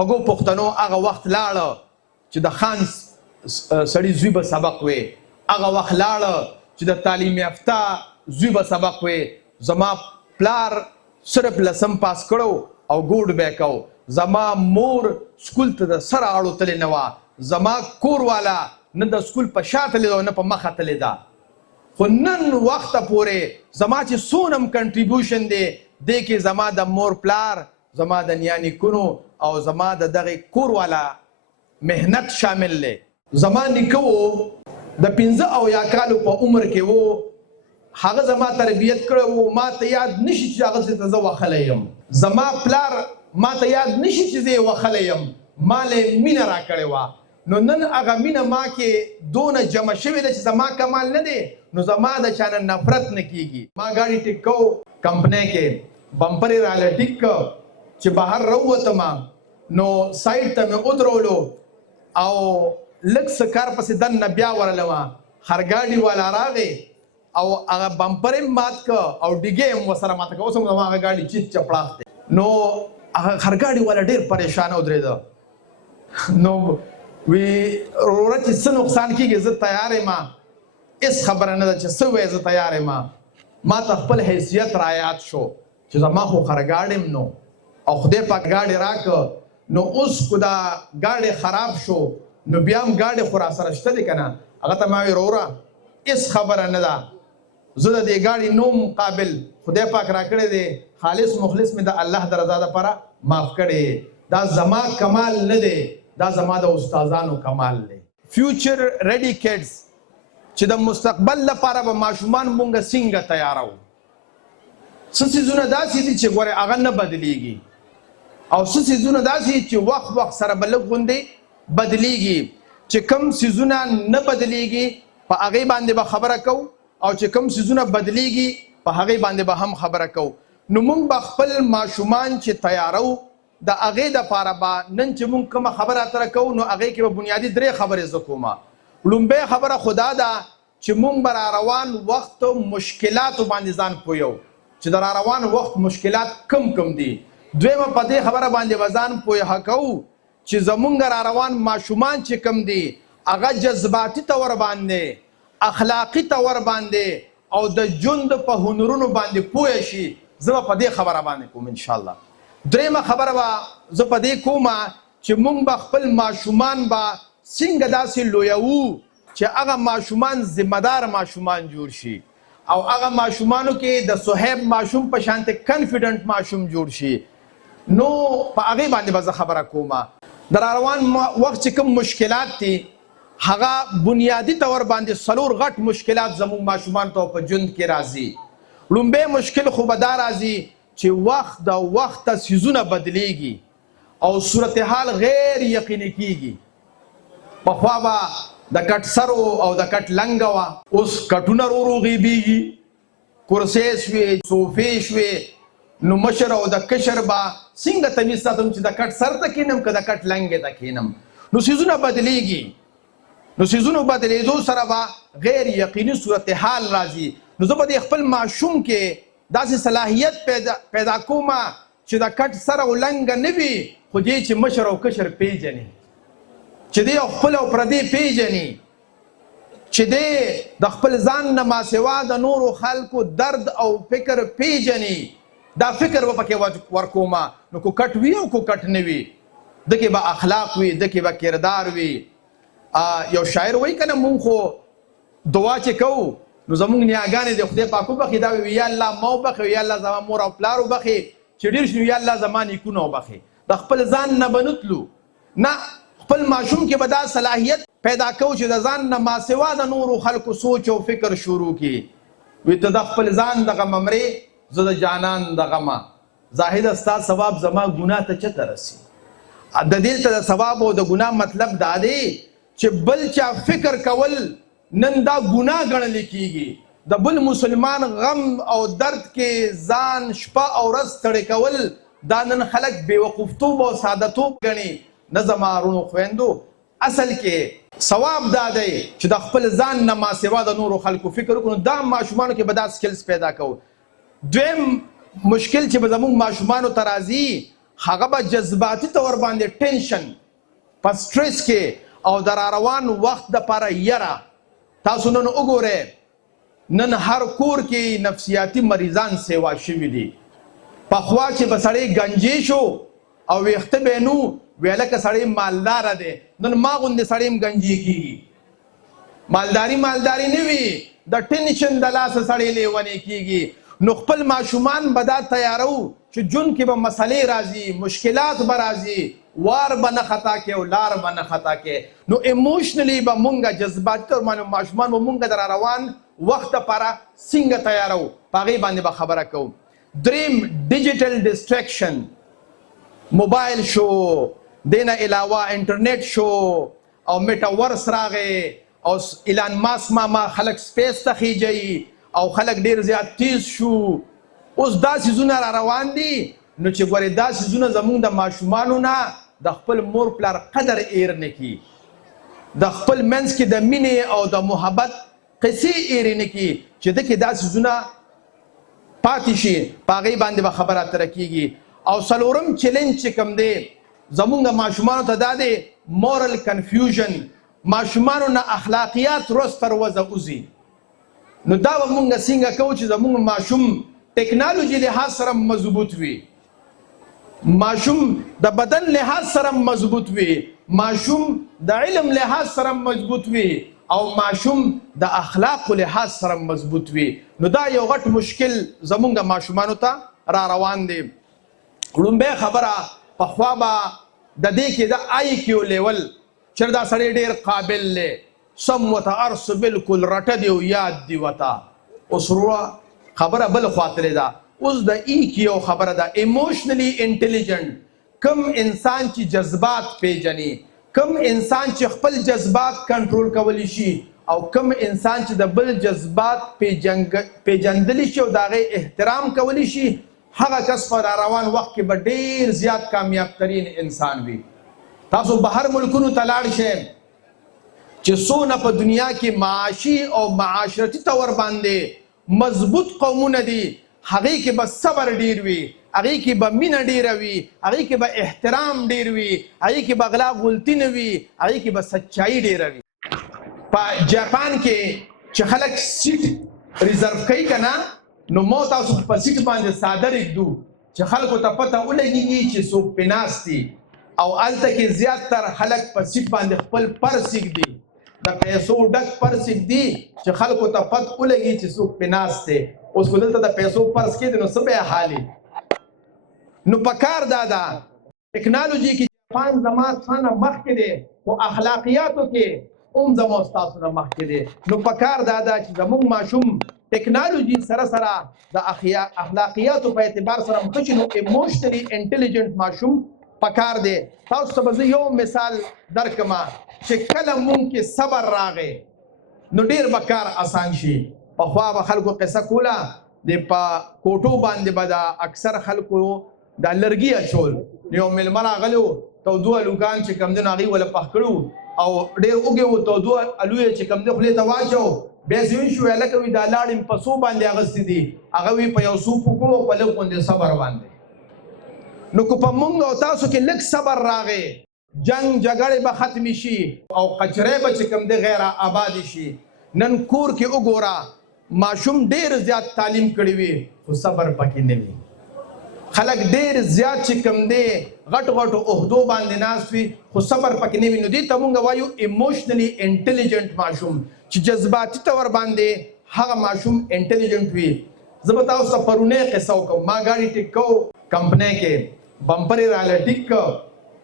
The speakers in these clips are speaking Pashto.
خوږو پښتنو هغه وخت لاړه چې د خان سړي زوی به سبق وي، هغه وخت لاړه چې د تعلیم یافته زوی به سبق وي. زما پلار صرف لسم پاس کړو او ګوډ به کو. زما مور سکول ته د سره اړو تللی نه وه. زما کور والا نه د سکول په شا تللی ده نه په مخه تللی ده. خو نن وخته پورې زما چې څومره کنټریبیوشن دی دی کې زما د مور پلار، زما د نیا نیکونو او زما د دغه کور والا مهنت شامل دی. زما نیکه و د 15 کالو په عمر کې و، هغه زما تربیت کړی و. ما ته یاد نشي چې هغه ته زه وښلی یم. زما پلار ما ته یاد نشي چې زه یې وښلی یم. ما له مینه راکړې وه. نو نن هغه مینه ما کې دونه جمع شوې ده چې زما کمال نه دی، نو زما د چا نه نفرت نه کیږي. ما ګاډي ټیک کو کمپنۍ کې، بمپر یې راله ټیک که چې بهر راووتم نو سایډ ته مې ودرولو او لږ څه کار پسې دننه بیا ورلمه. خرګاډي والا راغی او هغه بمپر یې مات که او ډیګې یې ورسره ماته که. اوس هم زما هغه ګاډي چیت چپړاخ دی. نو هغه خرګاډي والا ډېر پریشانه ودرېده. نو وی وروره چې څه نقصان کېږي زه تیار یم، هېڅ خبره نه ده چې څه ووایې زه تیار یم. ما ته خپل حیثیت رایاد شو چې زما خو خرګاډی م نو او خدای پاک ګاډی راکړه. نو اوس خو دا ګاډی خراب شو نو بیا هم ګاډی خو راسره شته دی که نه. هغه ته ما ویل وروره هېڅ خبره نه ده، زه د دې ګاډي نوم قابل خدای پاک راکړی دی، خالص مخلص مې د الله د رضا دپاره معاف کړی. دا زما کمال نه دی، دا زما د استادانو کمال دی. فیوچر ریډي کډز چې د مستقبل لپاره به ماشومان مونږ څنګه تیارو. څه څیزونه داسې دي چې ګورې هغه نه بدلیږي او څه څیزونه داسې چې وخت سره به لږ غوندې بدلیږي. چې کوم څیزونه نه بدلیږي په هغې باندې به خبره کوو او چې کوم څیزونه بدلیږي په هغې باندې به هم خبره کوو. نو مونږ به خپل ماشومان چې تیارو د هغې دپاره به نن چې مونږ کومه خبره اتره کوو نو هغې کې به بنیادي 3 خبرې زه کومه. لومبۍ خبره خو دا ده چې مونږ به راروان وخت مشکلاتو باندې ځان پویو چې د راروان وخت مشکلات کم دي. دویمه په دې خبره باندې به ځان پویه کوو چې زمونږ راروان ماشومان چې کم دي هغه جذباتي طور باندې، اخلاقي طور باندې او د ژوند په هنرونو باندې پوه شي. زه به په دې خبره باندې کوم انشاءالله. درېیمه خبره به زه په دې کومه چې مونږ به خپل ماشومان به څنګه داسې لویوو چې هغه ماشومان ذمهدار ماشومان جوړ شي او هغه ماشومانو کې د صهیب ماشوم په شانته کنفیډنټ ماشوم جوړ شي. نو په هغې باندې به زه خبره کومه. د راروان وخت چې کوم مشکلات دي هغه بنیادي طور باندې 4 غټ مشکلات زموږ ماشومان ته په ژوند کې راځي. لومبۍ مشکل خو به دا راځي چې وخت د وخته څیزونه بدلیږي او صورتحال غیر یقیني کیږي. پخوا به د کټ سرو او د کټ لنګه وه، اوس کټونه ورو غیبیږي، کرسۍ شوې، صوفې شوې. نو مشر او د کشر به څنګه تمیز ساتم چې د کټ سر ته کینم که د کټ لنګې ته کینم. نو څیزونه بدلیږي. نو څیزونو بدلېدو سره به غیر یقیني صورتحال راځي. نو زه به د خپل ماشوم کې داسې صلاحیت پیدا کومه چې د کټ سر او لنګه نه وي خو دې چې مشر او کشر پیژني، چې دی خپل او پردی پیژني، چې دی د خپل ځان نه ماسوا د نورو خلکو درد او فکر پیژني. دا فکر به پکې ورکومه. نو کو کټ وي او کو کټ نه وي، دکې به اخلاق وي، دکې به کردار وي. یو شاعر وایي که نه مونږ خو دعا چې کوو نو زمونږ نیاګانې د خدای پاک وبخي. دا وي یا الله ما وبخي، یا الله زما مور او پلار وبخي، چې ډېر شنو یا الله زما نیکونه وبخي. د خپل ځان نه به نه تلو، نه خپل ماشوم کې به دا صلاحیت پیدا کوو چې د ځان نه ماسوا د نورو خلکو سوچ او فکر شروع کړي. وي ته د خپل ځان د غمه مرې، زه د جانان د غمه. زاهده ستا ثواب زما ګناه ته چته رسي. د دې ته د ثواب او د ګناه مطلب دا دی چې بل چا فکر کول نن دا ګناه ګڼل کیږي. د بل مسلمان غم او درد کې ځان شپه او ورځ ستړی کول دا نن خلک بېوقوفتوب او سادهتوب ګڼي. نه زما وروڼو خویندو، اصل کې ثواب دا دی چې د خپل ځان نه ماسوا د نورو خلکو فکر وکړو. دا ماشومانو کې به دا سکلز پیدا کوو. دویم مشکل چې به زموږ ماشومانو ته راځي هغه به جذباتي طور باندې ټینشن په سټریس کې او د روان وخت دپاره یره. تاسو نن وګورئ نن هر کور کې نفسیاتي مریضان سیوا شوي دي. پخوا چې به سړی گنجې شو او ویښته به نو ویل که سړی مالداره دی، نن ما غوندې سړی هم گنجې کېږي. مالداري نه وي، د ټینشن د لاسه سړی لیونی کېږي. نو خپل ماشومان به دا تیارو چې جون کې به مسلې راځي، مشکلات به راځي، وار به نه خطا کې او لار به نه خطا کې. نو ایموشنلی به مونږ جذباتي طور باندې ماشومان به مونږ د روان وخت لپاره څنګه تیارو، په هغې باندې به خبره کوو. دریم ډیجیټل ډسټریکشن، موبایل شو، دینه علاوه انټرنیټ شو او میټاورس راغی او ایلان ماسک ماما خلک سپیس ته خیجوي او خلک ډیر زیات تیز شو. اوس دا څیزونه را روان دي. نو چې ګورې دا څیزونه زموږ د ماشومانو نه د خپل مور پلار قدر ایر نه کي، د خپل منځ کې د مینې او د محبت قصې ایر نه کي چې ده کې دا څیزونه پاتې شي، په هغې باندې به خبره اتره کېږي. او څلورم چیلنج چې کوم دی زموږ ماشومانو ته دا دی مورل کنفیوژن. ماشومانو نه اخلاقیات روز تر ورځه وځي. نو دا به مونږ څنګه کوو چې زموږ ماشوم ټکنالوژي لحاظ سره مضبوط وي، ماشوم د بدن لحاظ سره مضبوط وي، ماشوم د علم لحاظ سره مضبوط وي او ماشوم د اخلاقو لحاظ سره مضبوط وي. نو دا یو غټ مشکل زموږ ماشومانو ته را روان دی. لومبۍ خبره پخوا به د دې کې د آی کیو لیول چې دا سړی ډېر قابل دی، سم ورته ارس بلکل رټه دی او یاد دی ورته. اوس وروره خبره بل خواته ده. اوس د ای کیو خبره ده، ایموشنلی انټیلیجنټ. کم انسان چې جذبات پیژني، کم انسان چې خپل جذبات کنټرول کولی شي او کم انسان چې د بل جذبات پیژندلی شي او د هغې احترام کولی شي، هغه کس په روان وخت کې به ډېر زیات کامیاب ترین انسان وي. تاسو بهر ملکونو ته لاړ شئ چې څونه په دنیا کې معاشي او معاشرتي طور باندې مضبوط قومونه دي، هغې کې به صبر ډیر وي، هغې کې به مینه ډیره وي، هغې کې به احترام ډیر وي، هغې کې به غلا غلطي نه وي، هغې کې به سچایي ډیره وي. په جاپان کې چې خلک سیټ ریزرو کوي که نه، نو ما تاسو په سیټ باندې څادر ایږدو چې خلکو ته پته ولګېږي چې څوک پې ناست دي. او هلته کې زیاتتر خلک په سیټ باندې خپل پرس ایږدي، د پیسو ډک پرس ایږدي چې خلکو ته پته ولګي چې څوک پې ناست دی. اوس خو دلته د پیسو پرس کې دی نو څه به یې حال وي. نو پکار دا ده ټکنالوژي کې جاپان زما څه نه مخکې دی، خو اخلاقیاتو کې هم زما ستاسو نه مخکې دی. نو پکار دا ده چې زموږ ماشوم ټکنالوژي سره سره د اخلاقیاتو په اعتبار سره هم ښه شي. نو ایموشنلی انټیلیجنټ ماشوم پکار دی. تاسو ته به زه یو مثال درکړم چې کله مونږ کې صبر راغی نو ډېر به کار اسان شي. پخوا به خلکو قصه کوله د په کوټو باندې به د اکثر خلکو د لرګي اچول. یو میلمه راغلی و، تودو الوګان چې کوم دی نو هغې وله پخ کړي او ډېر اوږې و، تودو الو یې چې کوم دی خولې ته واچو. بیا چې ویل شو هلکه وي دا لاړې مې په څو باندې اغوستې دي، هغه وي په یو څو پوکو او په لږ غوندې صبر باندې. نو که په مونږ او تاسو کې لږ صبر راغی، جنگ جګړې به ختمې شي او قچرې به چې کوم دی غیر آبادې شي. نن کور کې وګوره ماشوم ډېر زیات تعلیم کړی وي خو صبر پکې نه وي. خلک ډېر زیات چې کوم دی غټو غټو عهدو باندې ناست وي خو صبر پکې نه وي. نو دې ته مونږ وایو ایموشنلی انټیلیجنټ ماشوم، چې جذباتي طور باندې هغه ماشوم انټیلیجنټ وي. زه به تاسو ته پرونی قصه وکړم. ما ګاډي ټیک کوو کمپنۍ کې، بمپر یې راله ټیک کړ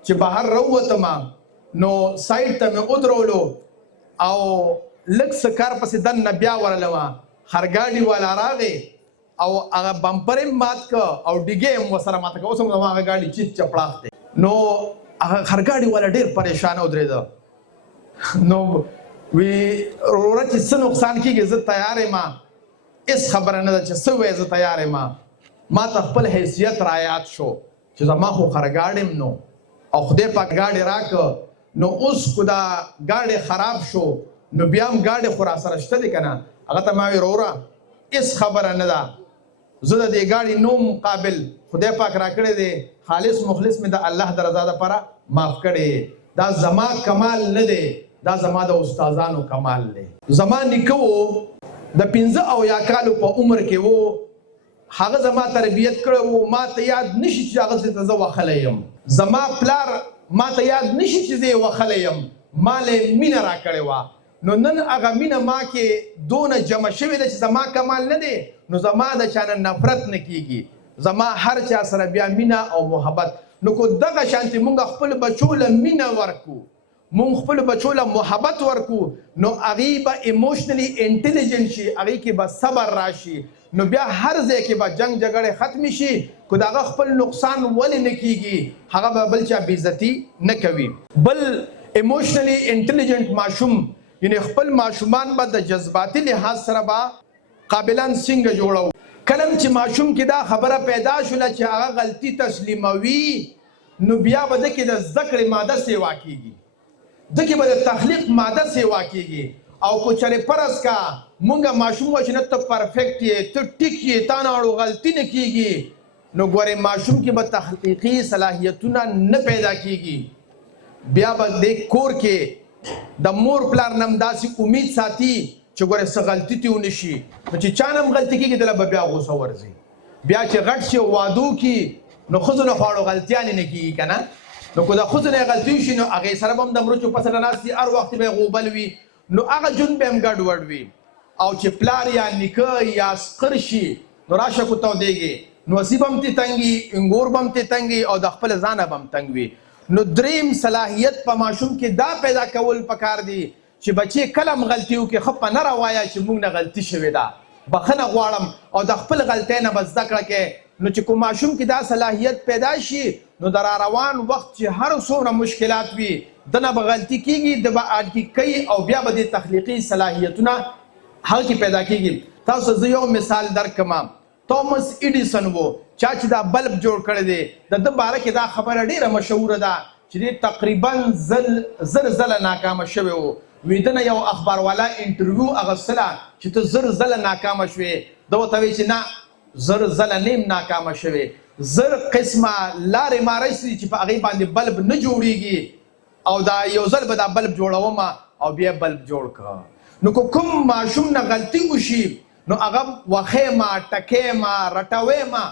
چې بهر راووتم نو سایډ ته مې ودرولو او لږ څه کار پسې دننه بیا ورلمه، خرګاډي والا راغی او هغه بمپر یې مات کړ او ډیګې یې ورسره ماته کړه. اوس هم زما هغه ګاډي چیت چپړاخ دی. نو هغه خرګاډي والا ډېر پریشانه ودرېده. نو وی وروره چې څه نقصان کېږي زه تیار یم، هېڅ خبره نه ده چې څه وایې زه تیار یم. ما ته خپل حیثیت رایاد شو چې زما خو خرګاډی م نو او خدای پاک ګاډی راکړه. نو اوس خو دا ګاډی خراب شو نو بیا هم ګاډی خو راسره شته دی که نه. هغه ته ما ویل وروره هېڅ خبره نه ده، زه د دې ګاډي نوم قابل خدای پاک راکړی دی، خالص مخلص مې د الله د رضا دپاره معاف کړی. دا زما کمال نه دی، دا زما د استادانو کمال دی. زما نیکه و د 15 کالو په عمر کې و، هغه زما تربیت کړی و، ما ته یاد نشي چې هغه ته زه وښلی یم. زما پلار ما ته یاد نشي چې زه یې وښلی یم، ما له مینه راکړې وه. نو نن هغه مینه ما کې دونه جمع شوې ده چې زما کمال نه دی، نو زما د چا نه نفرت نه کیږي، زما هر چا سره بیا مینه او محبت. نو کو دغه شانتې مونږ خپل بچو له مینه ورکو، مونږ خپل بچو له محبت ورکو، نو هغې به ایموشنلی انټیلیجنټ شي، هغې کې به صبر راشي، نو بیا هر ځای کې به جنګ جګړې ختمې شي. که د هغه خپل نقصان ولې نه کیږي، هغه به بل چا بېعزتي نه کوي. بل ایموشنلی انټیلیجنټ ماشوم، یعنې خپل ماشومان به د جذباتي لحاظ سره به قابلان څنګه جوړو. کله چې ماشوم کې دا خبره پیدا شوله چې هغه غلطي تسلیموي، نو بیا به ده کې د زده کړې ماده سیوا کیږي، ده کې به د تخلیق ماده سیوا کیږي. او کو چرې فرض کا مونږه ماشوم وایي چې نه ته پرفیکټ یې، ته ټیک یې، تا نه اړو غلطي نه کیږي، نو ګورې ماشوم کې به تخلیقي صلاحیتونه نه پیدا کیږي. بیا به دې کور کې د مور پلار نه هم داسې امید ساتي چې ګورې څه غلطي ترې ونه شي، نو چې چا نه هم غلطي کېږي دله به بیا غوسه ورځي. بیا چې غټ شي وادو کې، نو ښځو نه خو اړو غلطیانې نه کېږي که نه، نو که د ښځو نه یې غلطي وشي، نو هغې سره به هم د مرچو په سره ناست دي، هر وخت به یې غوبل وي، نو هغه ژوند به هم ګډوډ وي. او چې پلار یا نیکه یا سقر شي، نو راشه کو تودېږي، نو وسي به هم ترې تنګي، انګور به هم ترې تنګي، او د خپل ځانه به هم تنګ وي. نو دریم صلاحیت په ماشوم کې دا پیدا کول پکار دي چې بچې کله هم غلطي وکړي، ښه په نه راوایه چې موږ نه غلطي شوې ده، بخښنه غواړم، او د خپل غلطۍ نه به زده کړه کوې. نو چې کوم ماشوم کې دا صلاحیت پیدا شي، نو د را روان وخت چې هر څومره مشکلات وي، دنه به غلطي کېږي، د به اډکي کوي، او بیا به د تخلیقي صلاحیتونه هغه کې پیدا کېږي. تاسو زه یو مثال درکړم. تومس ایډیسن و، چا چې دا بلب جوړ کړی دی، د ده باره کې دا خبره ډېره مشهوره ده چې دی تقریبا زر ځله ناکامه شوی و. ویدنه یو اخباروالا انټرویو اغوستله چې ته زر ځله ناکامه شوې، ده ورته وایي چې نه، زر ځله نه یم ناکامه شوې، زر قسمه لارې مارۍ دي چې په هغې باندې بلب نه جوړېږي، او دا یو ځل به دا بلب جوړومه او بیا بلب جوړ کړه. نو که کوم ماشوم نه غلطي وشي، نو هغه وښیمه، ټکیمه، رټویمه،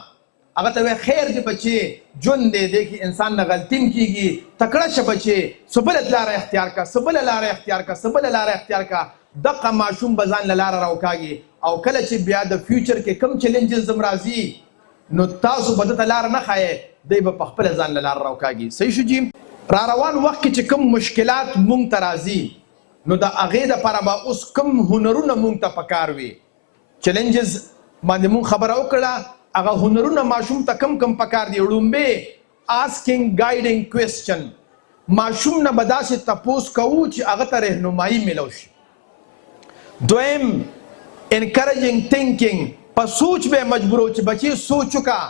هغه ته وایي خیر دی بچې، ژوند دی، دی کې انسان نه غلطي هم کېږي، تکړه شه بچې، څه بله لاره اختیار کړه، څه بله لاره اختیار کړه، څه بله لاره اختیار کړه. دغه ماشوم به ځان له لاره راوکاږي، او کله چې بیا د فیوچر کې کوم چیلنجز هم راځي، نو تاسو به دته لاره نه ښایئ، دی به په خپله ځان له لاره راوکاږي. صحیح شو جي؟ را روان وخت کې چې کوم مشکلات مونږ ته راځي، نو د هغې دپاره به اوس کوم هنرونه مونږ ته پکار وي. چیلنجز باندې مونږ خبره وکړه، هغه هنرونه ماشوم ته کم پکار دي. لومبې asking guiding question، ماشوم نه به داسې تپوس کوو چې هغه ته رهنمایي میلو شي. دویم encouraging thinking، په سوچ به مجبورو چې بچې سوچ وکړه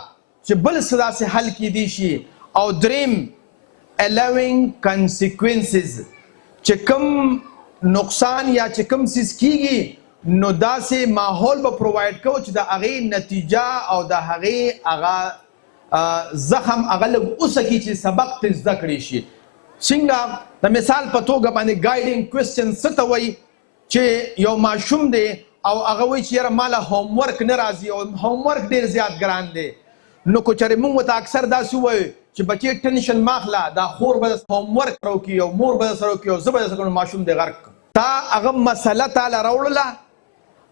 چې بل څه داسې حل کیدی شي. او دریم allowing consequences، چې کوم نقصان یا چې کوم څیز کیږي، نو داسې ماحول به پرووایډ کوو چې د هغې نتیجه او د هغې هغه زخم هغه لږ وسکي چې سبق ترې زده کړی شي. څنګه د مثال په توګه باندې ګایډینګ کوېسچن څه ته وایي چې یو ماشوم دی او هغه وایي چې یاره ما له هوم ورک نه راځي، او هوم ورک ډېر زیات ګران دی. نو که چېرې موږ ورته اکثر داسې ووایو چې بچې ټینشن مه اخله، دا خور به هوم ورک وکړي او مور به درسره وکړي او زه به درسره کوم، ماشوم دې غرق. تا هغه مسله تاله راوړله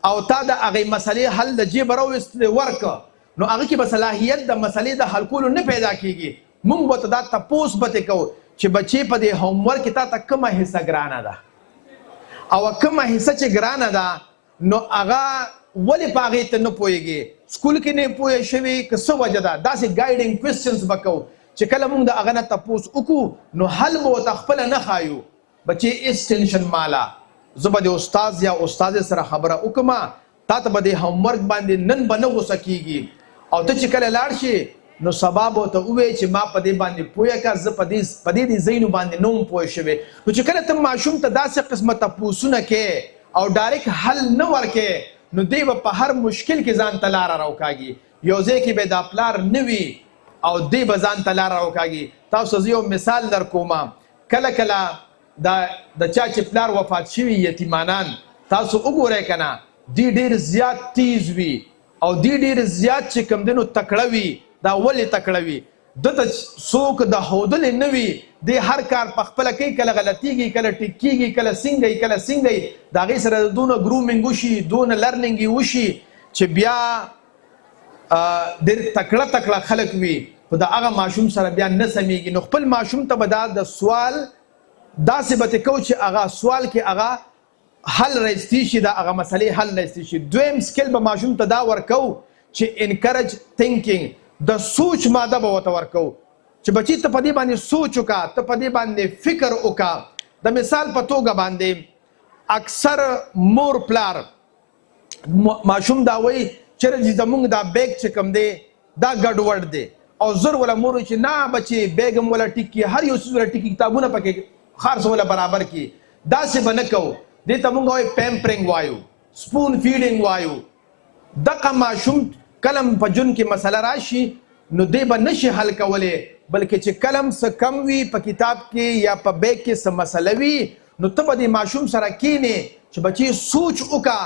او تا د هغې مسلې حل د جیبه راویستلی ورکه، نو هغه کې به صلاحیت د مسلې د حل کولو نه پیدا کېږي. موږ به ته دا تپوس به ترې کوو چې بچې په دې هوم ورک کې تا ته کومه حصه ګرانه ده، او کومه حصه چې ګرانه ده، نو هغه ولې په هغې ته نه پوهېږي، سکول کې نه پوهې شوې که څه وجه ده. داسې ګایډینګ کوېسچنز به کوو چې کله موږ د هغه نه تپوس وکړو، نو حل به ورته خپله نه ښایو. بچې هېڅ ټینشن ماله، زه به د استاد یا استادې سره خبره وکړم، تا ته به د هوم ورک باندې نن به نه غوسه کېږي، او ته چې کله لاړ شي، نو سبا به ورته ووایې چې ما په دې باندې پوهه کړه، زه په دې ځایونو باندې نه وم پوه شوې. نو چې کله ته ماشوم ته داسې قسمه تپوسونه کوې او ډایرکټ حل نه ورکوې، نو دی به په هر مشکل کې ځان ته لاره راوکاږي. یو ځای کې به دا پلار نه وي او دې به ځان ته لاره وکاږي. تاسو زه یو مثال در کوم. کله کله د چا چې پلار وفات شوي یتیمانان تاسو وګورئ که نه، دی ډېر زیات تیز وي او دی ډېر زیات چې کوم دی نو تکړه وي. دا ولې تکړه وي؟ دته څوک د ښودلی نه وي، دی هر کار په خپله کوي، کله غلطیږي، کله ټیک کېږي، کله سینګی، کله سینګی. د هغې سره دونه ګرومینګ وشي، دونه لرنینګ یې وشي چې بیا ډېر تکړه تکړه خلک وي، خو د هغه ماشوم سره بیا نه سمیږي. نو خپل ماشوم ته به دا د سوال داسې به ترې کوو چې هغه سوال کې هغه حل رایستی شي، د هغه مسلې حل رایستی شي. دویم سکل به ماشوم ته دا ورکوو چې انکرج تھنکینګ، د سوچ ماده به ورته ورکوو چې بچي ته په دې باندې سوچ وکړه، ته په دې باندې فکر وکړه. د مثال په توګه باندې اکثر مور پلار ماشوم دا وایي چې زمونږ دا بیگ چې کوم دی دا ګډوډ دی، او زر ولا مور چې نه بچي بیگ هم ولا ټیک کړي، هر یو څیز ولا ټیک کړي، کتابونه پکې خرڅ ولا برابر کړي. داسې به نه کوو. دې ته مونږ وایو پیمپرینګ وایو، سپون فیډینګ وایو. دغه ماشوم کلم په جون کې مسله راشي نو دی به نشي حل کولی، بلکې چې کلم څه کم وي په کتاب کې یا په بیگ کې څه مسله وي نو ته به د ماشوم سره کینې چې بچي سوچ وکړه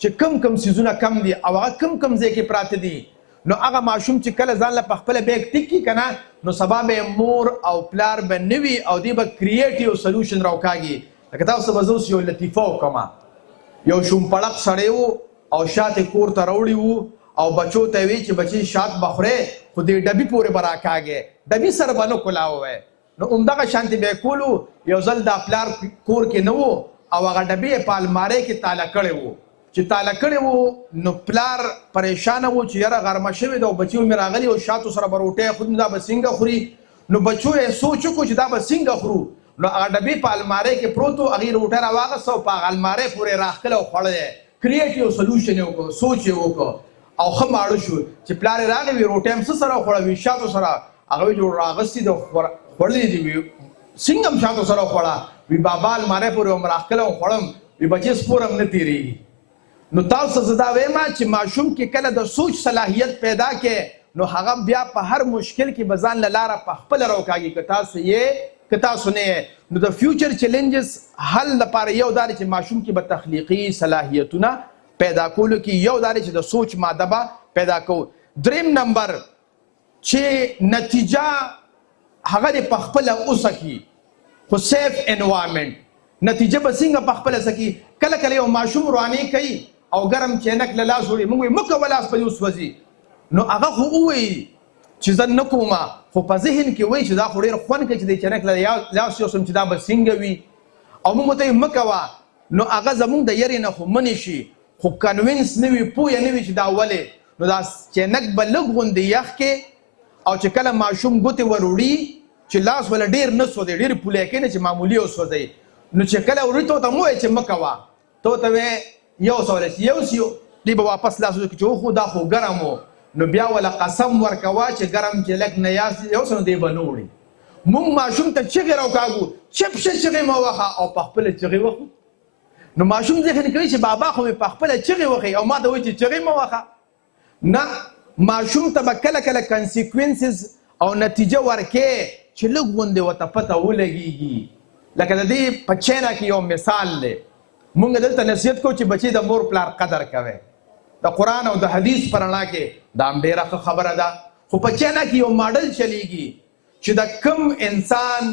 چې کم څیزونه کم دي او هغه کم ځای کې پراته دي. نو هغه ماشوم چې کله ځان له په خپله بیگ ټیک کړي که نه، نو سبا به مور او پلار به نه وي او دی به کریټیو سلوشن راوکاږي. لکه تاسو به زه اوس یو لطیفه وکړم. یو شومپړق سړی و او شات یې کور ته راوړي وو او بچو ته وی چې بچي شات به خورې خو دې ډبي پورې به راکاږې، ډبي سره به نه کولاوی. نو همدغه شانتې به یې کولو. یو ځل دا پلار کور کې نه و او هغه ډبي یې په المارۍ کې تاله کړی و. چې تاله کړی و نو پلار پریشانه و چې یاره غرمه شوې ده او بچي مې راغلي او شاتو سره به روټۍ خوري، دا به څنګه خوري؟ نو بچو یې سوچ وکړو چې دا به څنګه خورو. نو هغه ډبي په المارۍ کې پروت و، هغې روټۍ راواغسته او په هغه المارۍ پورې راښکلی او خوړلی. کریټیو سلوشن یې وکړو، سوچ یې وکړو او ښه ماړه شو. چې پلار یې راغی وي روټۍ هم څه سره وخوړه؟ وي شاتو سره. هغه وی جوړ راغستې ده خوړلې دي. وي څنګه هم شاتو سره وخوړه؟ وي بابا المارۍ پورې هم راښکلی او خوړم، وي بچې سپور هم نه تېرېږي. نو تاسو زه دا وایم چې ماشوم کې کله د سوچ صلاحیت پیدا کې نو هغه بیا په هر مشکل کې به ځان له لاره په خپله راوکاږي. که تاسو یې که تاسو نه یې. نو د فیوچر چیلنجز حل لپاره یو دا دی چې ماشوم کې به تخلیقي صلاحیتونه پیدا کولو کې یو دا دی چې د سوچ ماده به پیدا کوو. دریم نمبر چې نتیجه هغه دې په خپله وسکي، خو سیف انوایرمنټ. نتیجه به څنګه په خپله سکي؟ کله کله یو ماشوم روانې کوي او ګرم چینک له لاس وړي، موږ وایو مه کوه لاس په دې وسوځي. نو هغه خو ووایي چې زه نه کومه، خو په ذهن کې وایي چې دا خو ډېر خوند کوي چې د چینک له لاس یوسم چې دا به څنګه وي. او موږ ورته مه کوه. نو هغه زموږ د یرې نه خو منې شي، خو کنوینس نه وي، پویه نه وي چې دا ولې. نو دا چینک به لږ غوندې یخ کې او چې کله ماشوم ګوتې ور وړي چې لاس وله ډېر نه سوځي، ډېر پولی کوي نه چې معمولي وسوځي. نو چې کله وړي ته ورته مه وایې چې مه کوه، ته ورته وایې یو سولی چې یو سي دی به واپس لاس وځي چې خو دا خو ګرم و. نو بیا وله قسم ورکوه چې ګرم چې لږ نه یاست یو څه نو دی به نه وړي. موږ ماشوم ته چغې راوکاږو، چپ شه چغې مه وهه او په خپله چغې وخو. نو ماشوم ذهن کوي چې بابا خو مې په خپله چغې وخی او ما ته وایي چې چغې مه وهه. نه، ماشوم ته به کله کله کنسیکوینسز او نتیجه ورکې چې لږ غوندې ورته پته ولګېږي. لکه د دې په چاینا کې یو مثال دی. مونږ دلته نصیحت کوو چې بچې د مور پلار قدر کوئ. د قرآن او د حدیث په رڼا کې دا هم ډېره ښه خبره ده. خو په چاینا کې یو ماډل چلیږي چې د کم انسان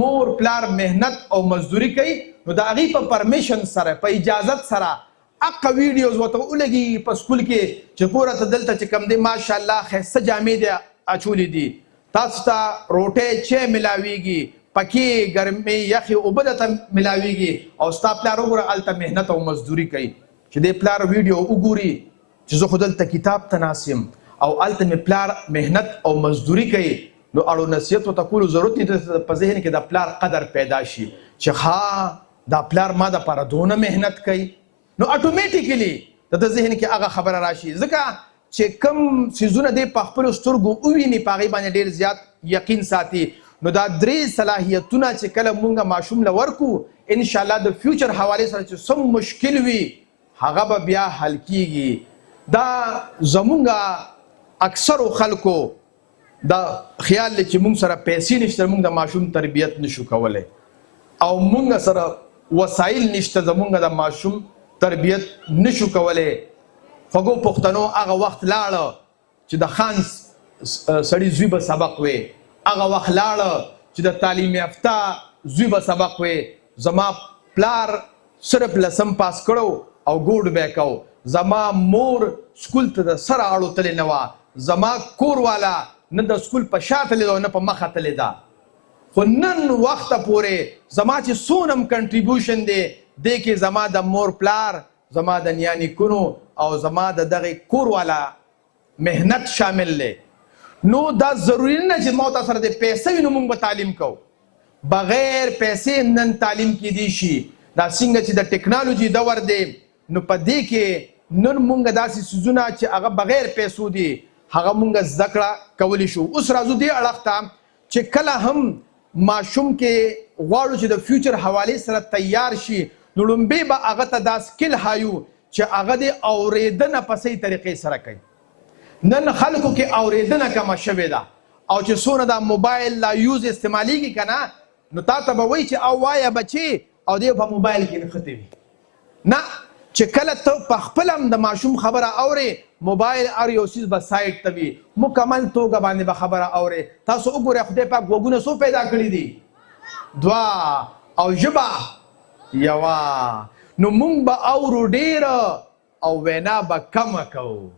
مور پلار محنت او مزدوري کوي نو د هغې په پرمیشن سره، په اجازت سره هغه ویډیوز ورته ولګي په سکول کې چې ګوره ته دلته چې کوم دی ماشاءالله ښایسته جامې دې اچولې دي، تاسو ته روټۍ چای ملاویږي، پکې ګرمې یخې اوبه درته ملاویږي او ستا پلار وګوره هلته محنت او مزدوري کوي. چې دې پلار ویډیو وګوري چې زه خو دلته کتاب ته ناست یم او هلته مې پلار محنت او مزدوري کوي، نو اړو نصیحت ورته کولو ضرورت نه دی. په ذهن کې د پلار قدر پیدا شي چې ها دا پلار ما دپاره دونه محنت کوي. نو اټومیټیکلی د ذهن کې هغه خبره راشي. ځکه چې کوم څیزونه دی په خپلو سترګو وویني په هغې باندې ډېر زیات یقین ساتي. نو دا درې صلاحیتونه چې کله مونږ ماشوم له ورکو انشاءالله د فیوچر حوالې سره چې څوم مشکل وي هغه به بیا حل کیږي. دا زمونږ اکثرو خلکو دا خیال دی چې موږ سره پیسې نشته موږ د ماشوم تربیت نشو کولی او موږ سره وسایل نشته زموږ د ماشوم تربیت نشو کولی. خوږو پښتنو هغه وخت لاړه چې د خان سړي زوی به سبق وی، هغه وخت لاړه چې د تعلیم یافته زوی به سبق وی. زما پلار صرف لسم پاس کړو او ګوډ به کو، زما مور سکول ته د سره اړو تللی نه وه، زما کور والا نه د سکول په شا تللی ده نه په مخه تللی ده. خو نن وخته پورې زما چې څونه هم کنټریبیوشن دی دی کې زما د مور پلار، زما د نیا نیکونو او زما د دغې کور والا محنت شامل دی. نو دا ضروري نه چې ما تاسو سره د پیسې وي نو موږ به تعلیم کوو. بغیر پیسې نن تعلیم کیدی شي. دا څنګه چې د ټیکنالوژي دور دی نو په دې کې نن موږ داسې څیزونه چې هغه بغیر پیسو دي هغه موږ زده کړه کولی شو. اوس راځو دې اړخ ته چې کله هم ماشوم کې غواړو چې د فیوچر حوالې سره تیار شي نو لومبې به هغه ته دا سکل حایو چې هغه د اورېدنه په صحیح طریقې سره کوي. نن خلکو کې اورېدنه کمه شوې ده او چې څونه دا موبایل لا یوز استعمالیږي که نه نو تا ته به وایي چې او وایه بچې او دی په موبایل کې نښتې وي. نه، چې کله ته په خپل هم د ماشوم خبره اورې موبایل هر یو څیز به سایډ ته وي، مکمل توګه باندې به خبره اورې. تاسو وګورئ خدای پاک غوږونه څو پیدا کړي دي؟ 2 او ژبه 1. نو موږ به اورو ډېره او وینا به کمه کوو.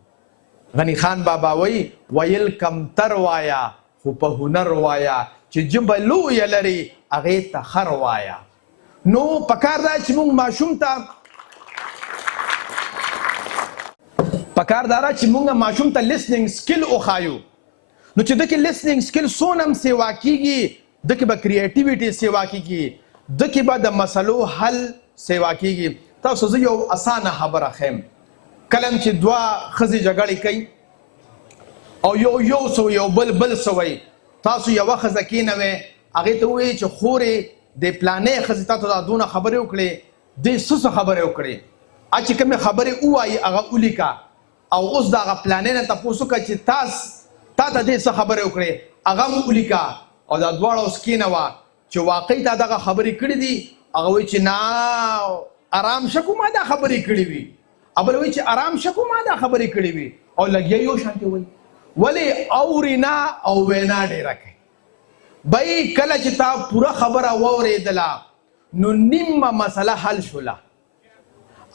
غني خان بابا وایي ویل کمتر وایه خو په هنر وایه چې ژبه لویه لري هغې ته خر وایه. نو پکار دا چې موږ ماشوم ته لیسننګ سکل وښایو. نو چې دکې لیسننګ سکل څونه هم سیوا کیږي دکې به کریټیویټي سیوا کیږي، دکې به د مسلو حل سیوا کیږي. تاسو زه یو اسانه خبره ښیم. کله چې 2 ښځې جګړې کوي او یو سو یو بل سوی، تاسو یوه ښځه کېنوئ هغې ته ووایي چې خورې د پلانې ښځې تا ته دا دونه خبرې وکړې دې څه خبرې وکړې، چې کومې خبرې ووایي هغه ولیکه او اوس د هغه پلانې نه تپوس وکړه چې تا ته دې څه خبرې وکړې هغه هم ولیکه او دا دواړه اوس کېنوه چې واقعي تا دغه خبرې کړې دي. هغه وایي چې نه ارام شه کو ما دا خبرې کړې وي، بل وایي چې ارام شه کو ما دا خبرې کړې وي او لګیا یو شانتې وایي. ولې اورېنا او وینا ډېره کوي. بی کله چې تا پوره خبره واورېدله نو نیمه مسله حل شوله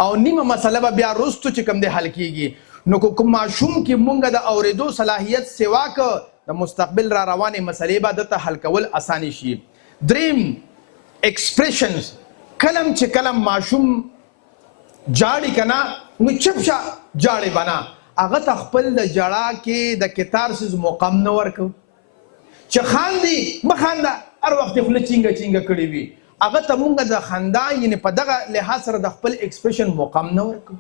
او نیمه مسله به بیا وروستو چې کوم دی حل کیږي. نو که کوم ماشوم کې مونږ د اورېدو صلاحیت سیوا که د مستقبل را روانې مسلې به دته حل کول اساني شي. 3 ایکسپریشنز. کلم چې کلم ماشوم جاړي که نه نو چپ شه جاړې به نه، هغه ته خپل د جړا کې د کتارسیز مقام نه ورکو چې خاندي مه خانده هر وخت یې خوله چینګه کړې وي. هغه ته مونږ د خندا یعنې په دغه لحاظ سره د خپل ایکسپریشن مقام نه ورکو.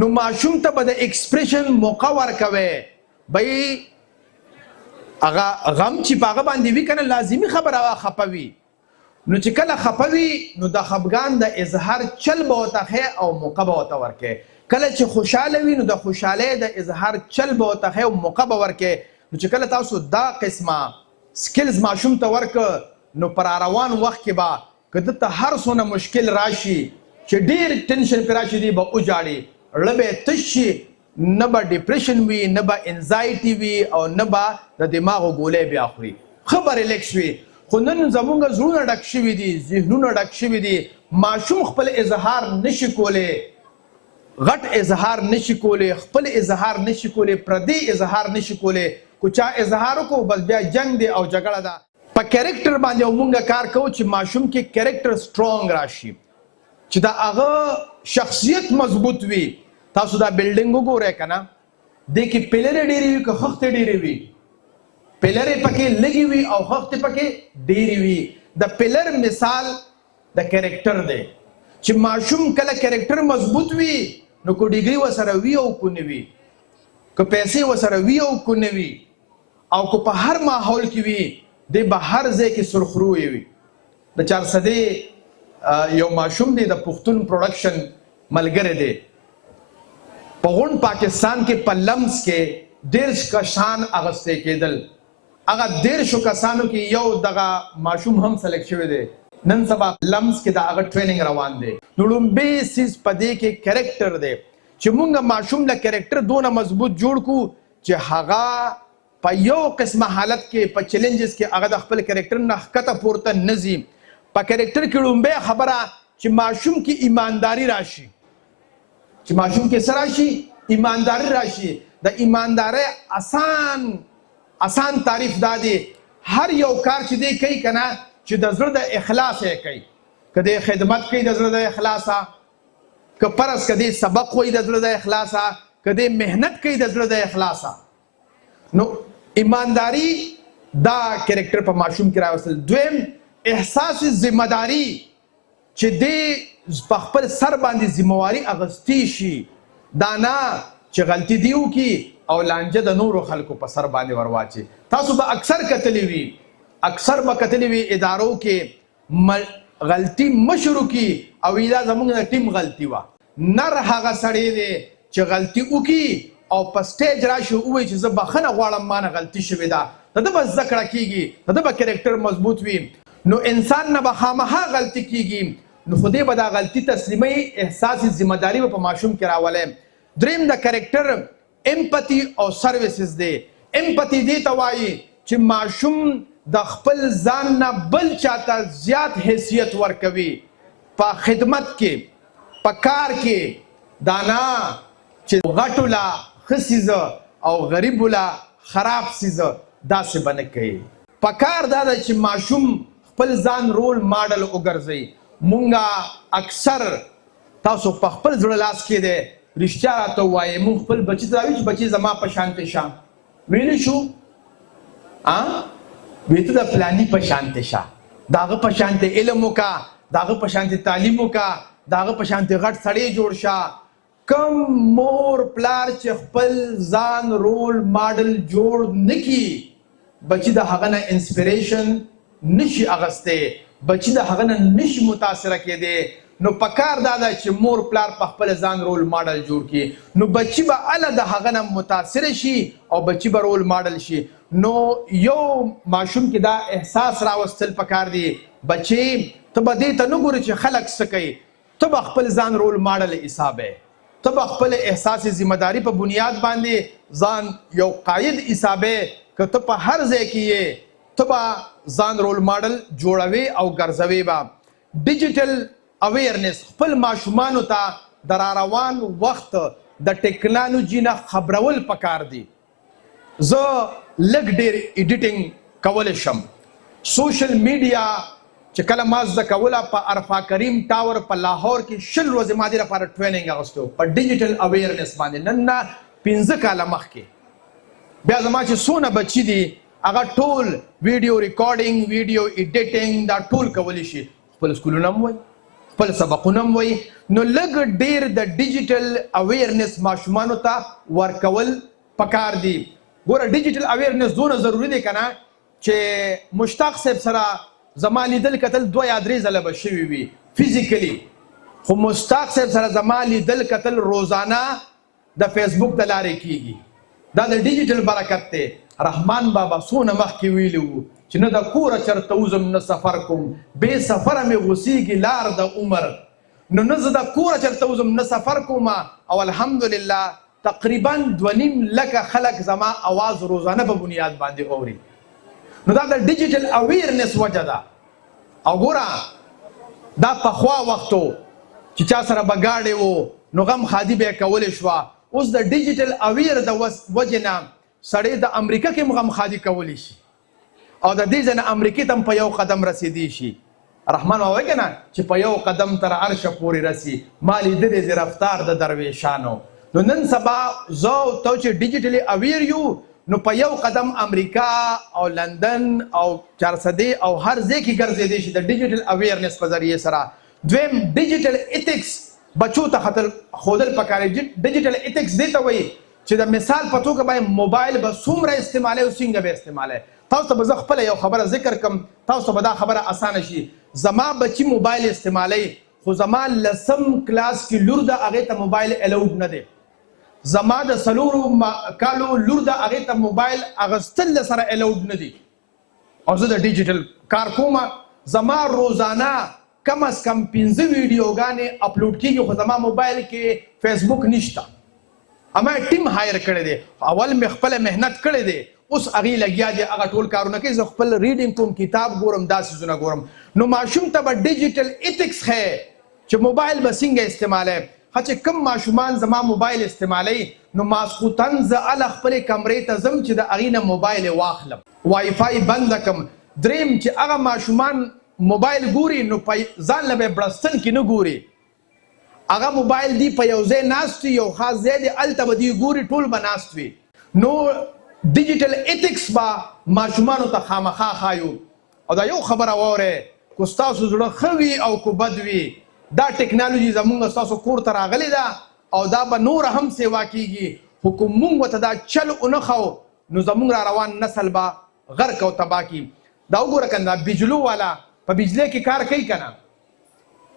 نو ماشوم ته به د ایکسپریشن موقع ورکوئ. بی هغه غم چې په هغه باندې وي که نه لازمي خبره هغه خفه وي. نو چې کله خفه وي نو د خفګان د اظهار چل به ورته ښیې او موقع به ورته ورکوې. کله چې خوشحاله وي نو د خوشحالۍ د اظهار چل به ورته ښیې او موقع به ورکوې. نو چې کله تاسو دا قسمه سکلز ماشوم ته ورکه نو پر روان وخت کې به که دته هر څونه مشکل راشي چې ډېر ټینشن پرې راشي دی به وجاړي، زړه به یې تش شي، نه به ډپریشن وي نه به انزایټي وي او نه به د دماغو ګولۍ بیا خوري، ښه به ریلیکس وي. خو نن زمونږ زړونه ډک شوي دي، ذهنونه ډک شوي دي، ماشوم خپل اظهار نشي کولی، غټ اظهار نشي کولی، خپل اظهار نشي کولی، پردی اظهار نشي کولی. کو چا اظهار وکړو بس بیا جنگ دی او جګړه ده. په کریکټر باندې مونږ کار کوو چې ماشوم کې کریکټر سټرونګ راشي، چې د هغه شخصیت مضبوط وي. تاسو دا بلډینګ وګورئ که نه، دې کې پلرې ډېرې وي که خښتې ډېرې وي، پلرې پکې لږې وي او خښتې پکې ډېرې وي. د پلر مثال د کریکټر دی چې ماشوم کله کریکټر مضبوط وي نو کو ډیګري ورسره وي او کو نه وي، که پیسې ورسره وي او کو نه وي، او که په هر ماحول کې وي دی به هر ځای کې سرخروی وي. د 400 یو ماشوم دی د پښتون پروډکشن ملګری دی، په غونډ پاکستان کې په لمس کې 30 کسان اغوستی کېدل. هغه 30 کسانو کې یو دغه ماشوم هم سلیکټ شوی دی. نن سبا لمس کې د هغه ټریننګ روان دی. نو لومبی سیز په دې کې کریکټر دی چې مونږ ماشوم له کریکټر دونه مضبوط جوړ کو چې هغه په یو قسمه حالت کې په چیلنجز کې هغه د خپل کریکټر نه ښکته پورته نه ځي. په کریکټر کې لومبی خبره چې ماشوم کې ایمانداري راشي، چې ماشوم کې څه راشي؟ ایمانداري راشي. د ایماندارۍ آسان تعریف دا دی، هر یو کار چې دی کوي که نه چې د زړه د اخلاص یې کوي. که دی خدمت کوي د زړه د اخلاصه، که فرض که دی سبق وایي د زړه د اخلاصه، که دی محنت کوي د زړه د اخلاصه. نو ایمانداري دا کریکټر په ماشوم کې راوستل. دویم احساس ذمہداري، چې دی په خپل سر باندې ذمہواري اغستی شي، دا نه چې غلطي دی وکړي او لانجه د نورو خلکو په سر باندې ورواچي. تاسو به اکثر کتلی وي ادارو کې غلطي مشرو کې او دا زموږ د ټیم غلطي وه. نر هغه سړی دی چې غلطي وکړي او په سټیج راشي ووایي چې زه بخښنه غواړم ما نه غلطي شوې ده، د ده به زده کړه کېږي، د ده به کرکټر مضبوط وي. نو انسان نه به خامخا غلطي کېږي، نو خو دی به دا غلطي تسلیموي، احساس ذمہداري به په ماشوم کې راولی. دریم د کرکټر امپتي او سروسز دی. امپتي دې ته وایي چې ماشوم د خپل ځان نه بل چاته زیات حیثیت ورکوي په خدمت کې، په کار کې. دا نه چې غټو له ښه څیزه او غریبو له خراب څیزه داسې به نه کوي. په کار دا ده چې ماشوم خپل ځان رول ماډل وګرځوي. مونږه اکثر تاسو په خپل زړه لاس کې دی، رښتیا راته ووایئ، مونږ خپل بچي ته راوایو چې بچي زما په شانتې شه. ویلی شو وی ته د پلاني په شانتې شه، د هغه په شانتې علم وکړه، د هغه په شانتې تعلیم وکړه، د هغه په شانتې غټ سړی جوړ شه. کم مور پلار چې خپل ځان رول ماډل جوړ نه کړي، بچي د هغه نه انسپریشن نشي اغستی، بچی د هغه نه نشي متاثره کېدی. نو پکار دا ده چې مور پلار په خپل ځان رول ماډل جوړ کړي، نو بچی به اله د هغه نه متاثره شي او بچی به رول ماډل شي. نو یو ماشوم کې دا احساس راوستل پکار دی، بچی ته به دې ته نه ګورې چې خلک څه کوي، ته به خپل ځان رول ماډل حسابې، ته به خپل احساس ذمہداري په بنیاد باندې ځان یو قاید حسابې. که ته په هر ځای کې یې ته به ځان رول ماډل جوړوي او ګرځوي به. ډیجیټل اویرنس، خپل ماشومانو ته د راروان وخت د ټیکنالوژي نه خبرول پکار دي. زه لږ ډېر ایډیټینګ کولی شم. سوشل میډیا چې کله ما زده کوله په عرفه کریم ټاور په لاهور کې 20 ورځې ما دې لپاره ټریننګ اغوستو په ډیجیټل اویرنس باندې. نن نه 15 کاله مخکې بیا زما چې څونه بچي دي هغه ټول ویډیو ریکارډینګ، ویډیو ایډیټینګ دا ټول کولی شي. خپل سکولونه هم وایي، خپل سبقونه هم وایي. نو لږ ډېر د ډیجیټل اویرنس ماشومانو ته ورکول پکار دي. ګوره ډیجیټل اویرنس دونه ضروري دی که نه چې مشتاق صاحب سره زما لیدل کتل 2 یا 3 ځله به شوي وي فزیکلی، خو مشتاق صاحب سره زما لیدل کتل روزانه د فیسبوک د لارې کېږي. دا د ډیجیټل برکت دی. رحمان بابا څونه مخکې ویلي وو چې نه د کوره چرته وځم نه سفر کوم، بې سفره مې غوسیږي لار د عمر. نو نه زه د کوره چرته وځم نه سفر کوم، او الحمدلله تقریبا 2.5 لکه خلک زما اواز روزانه په بنیاد باندې اوري. نو دا د ډیجیټل اویرنس وجه ده. او ګوره دا پخوا وختو چې چا سره به ګاډی و نو غم خادي به یې کولی شوه. اوس د ډیجیټل اویر د وجې نه سړی د امریکا کې هم غمخادي کولی شي او د دې ځای نه امریکې ته هم په یو قدم رسېدی شي. رحمان وایي که نه چې په یو قدم تر عرشه پورې رسي، ما لیدلې د رفتار د درویشانو. نو نن سبا زه او ته چې ډیجیټلي اویر یو، نو په یو قدم امریکا او لندن او چارسدې او هر ځای کې ګرځېدی شي د ډیجیټل اویرنس په ذریعې سره. دویم ډیجیټل ایتکس بچو ته خطر ښودل پکار. ډیجیټل ایتکس دې ته وایي چې د مثال په توګه باندې موبایل به څومره استعمالوي او څنګه به استعمالوي. تاسو ته به زه خپله یو خبره ذکر کړم، تاسو ته به دا خبره اسانه شي. زما بچي موبایل استعمالوي، خو زما 10م کلاس کې لور ده، هغې ته موبایل الاود نه دی. زما د څلورو کالو لور ده، هغې ته موبایل اخیستل سره الاوډ نه دي، او زه د ډیجیټل کار کوم. زما روزانه کم از کم 15 ویډیوګانې اپلوډ کېږي، خو زما موبایل کې فیسبوک نشته. اما ټیم هایر کړی دی، اول مې خپله محنت کړی دی، اوس هغې لګیا دي هغه ټول کارونه کوي. زه خپل ریډینګ کوم، کتاب ګورم، دا څیزونه ګورم. نو ماشوم ته به ډیجیټل ایتکس ښیې چې موبایل به څنګه استعمالوي. ښه چې کوم ماشومان زما موبایل استعمالوي، نو ماسخوتن زه هله خپلې کمرې ته ځم چې د هغې نه موبایل واخلم، وای فای بنده کړم. دریم چې هغه ماشومان موبایل ګوري، نو په ځان له به یې بړستن کې نه ګوري، هغه موبایل دی په یو ځای ناست وي، یو خاص ځای دی، هلته به دوی ګوري، ټول به ناست وي. نو ډیجیټل ایتکس به ماشومانو ته خامخا ښایو. او دا یو خبره واورئ، که ستاسو زړه ښه وي او که بد وي، دا ټکنالوژي زمونږ ستاسو کور ته راغلې ده، او دا به نوره هم سیوا کېږي. خو که مونږ ورته دا چل ونه ښو، نو زمونږ را روان نسل به غرق او تباه کړي. دا وګوره که نه، بجلو والا په بجلی کې کار کوي که نه،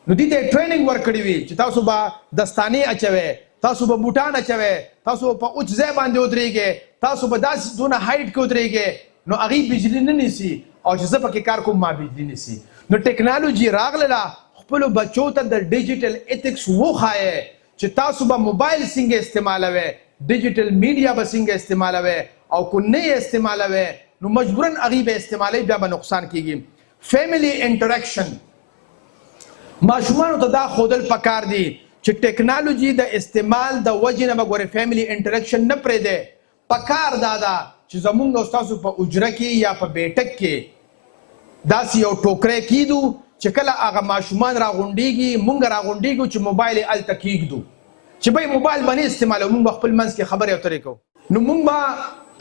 نو دې ته یې ټریننګ ورکړې وي چې تاسو به دستانې اچوئ، تاسو به بوټان اچوئ، تاسو به په اوچ ځای باندې ودرېږئ، تاسو به داسې دونه هایټ کې ودرېږئ، نو هغې بجلي نه نیسي، او چې زه پکې کار کوم ما بجلي نیسي. نو ټکنالوژي راغله، خپلو بچو ته د ډیجیټل ایتکس وښایئ چې تاسو به موبایل څنګه استعمالوئ، ډیجیټل میډیا به څنګه استعمالوئ، او که نه یې استعمالوئ نو مجبوراً هغې به استعمالوئ، بیا به نقصان کېږي. فیملی انټریکشن، ماشومانو ته دا ښودل پکار دي چې ټکنالوژي د استعمال د وجې نه به ګورې فیملی انټریکشن نه پرېږدی. پکار دا ده چې زمونږ او ستاسو په اجره کې یا په بیټک کې داسې یو ټوکری کیدو چې کله هغه ماشومان راغونډېږي، مونږ راغونډېږو چې موبایل یې هلته کېږدو چې بهی موبایل به نه استعمالوو، مونږ به خپل منځ کې خبرې اترې کوو. نو مونږ به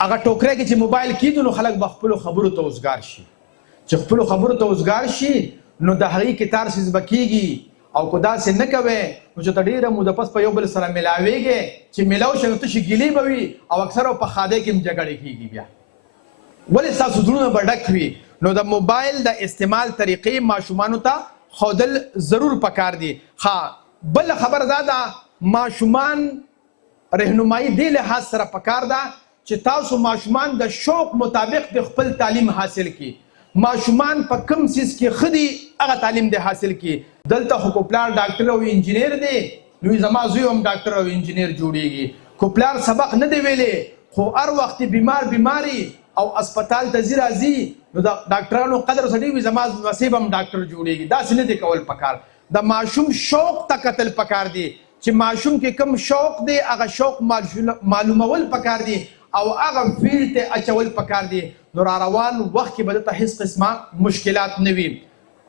هغه ټوکری کې چې موبایل کېږدو، نو خلک به خپلو خبرو ته اوزګار شي. چې خپلو خبرو ته اوزګار شي، نو د هغې کتار سیز به کېږي. او که داسې نه کوئ، نو چې ته ډېره موده پس په یو بل سره میلاوېږئ، چې میلاو شئ نو تشې ګیلې به وي، او اکثره په ښادۍ کې هم جګړې کېږي. بیا ولې ستاسو زړونه به ډک وي. نو د موبایل د استعمال طریقې ماشومانو ته ښودل ضرور پکار دي. ښه، بله خبره دا ده، ماشومان رهنمایي دې لحاظ سره پکار ده چې تاسو ماشومان د شوق مطابق د خپل تعلیم حاصل کړي. ماشومان په کوم څیز کې ښه دي، هغه تعلیم دې حاصل کړي. دلته خو که پلار ډاکټر او انجینیر دی، نو زما زوی هم ډاکټر او انجینیر جوړیږي. که پلار سبق نه دی ویلی، خو هر وخت بیماري او اسپتال ته ځي راځي، نو د ډاکټرانو قدر ورسره ډېر وي، زما نصیب هم ډاکټر جوړیږي. داسې نه دی کول پکار. د ماشوم شوق ته کتل پکار دي چې ماشوم کې کوم شوق دی، هغه شوق معلومول پکار دي، او هغه فیلډ ته اچول پکار دي. نو را روان وخت کې به دلته هېڅ قسمه مشکلات نه وي.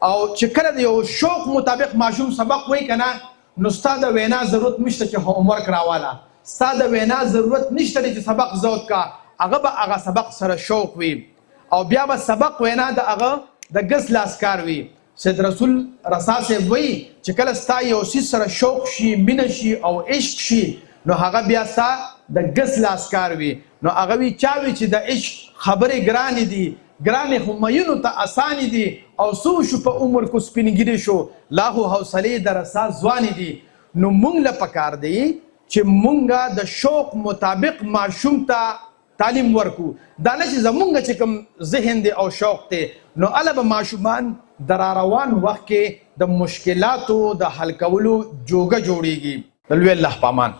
او چې کله د یو شوق مطابق ماشوم سبق وایي که نه، نو ستا د وینا ضرورت نشته چې هومورک راواله، ستا د وینا ضرورت نشته چې سبق زود کا. هغه به هغه سبق سره شوق وي، او بیا به سبق وینا د هغه د ګس لاس کار وي. سید رسول رسا صاحب وایي چې کله ستا یو څیز سره شوق شي، مینه شي او عشق شي، نو هغه بیا ستا د ګس لاس کار وي. نو هغه وي چا وي چې د عشق خبرې ګرانې دي، ګرانې خو میینو ته اسانې دي، او څو شو په عمر کو سپینګیري شو، لا خو حوصلې د رسا ځوانې دي. نو مونږ له پکار دی چې مونږ د شوق مطابق ماشوم ته تعلیم ورکو. دا نه چې زمونږ چې کوم ذهن دی او شوق دی، نو هله به ماشومان د را روان وخت کې د مشکلاتو د حل کولو جوګه جوړیږي. د لوی الله په امان.